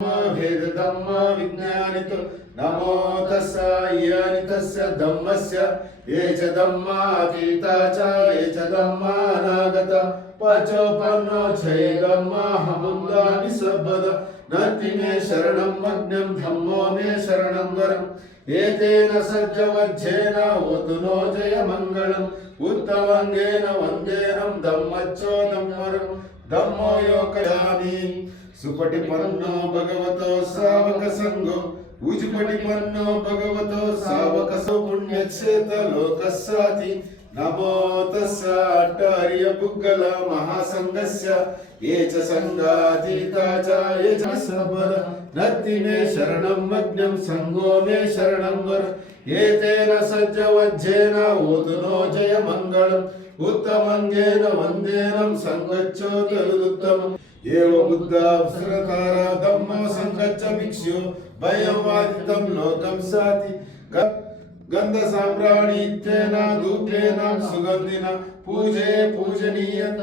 भेद धम्म विज्ञानितो नमो तस्य धम्मस्य ये च धम्मातीता च ये च धम्मानागता पचोपन्नो जय धम्माहमुन्दामि सबद नत्ति मे शरणं मग्नं धम्मो मे शरणं वरम् एतेन सज्जवज्जेन ओतुनो जय मङ्गलम् उत्तमङ्गेन वन्देनं धम्मच्चोदं वरम् धम्मो योकयामि सुपटिपन्नो भगवतो सावक संगो उजुपटिपन्नो भगवतो सावक सो पुण्यक्षेत्र लोकस्साति नमो तस्स अट्टार्य पुग्गल महासंगस्य ये च संगातीता च ये च सबद नत्ति मे शरणं मग्नं संगो मे शरणं वर एतेन सज्जवज्जेन ओतुनो जय मङ्गलम् उत्तमङ्गेन वन्देनं संगच्छोतरुत्तमम् एव बुद्धावसरतारा धम्मो संगच्छ भिक्षु भयवादितं लोकं साति गंध साम्राणि इत्येन धूपेन सुगन्धिना पूजे पूजनीयं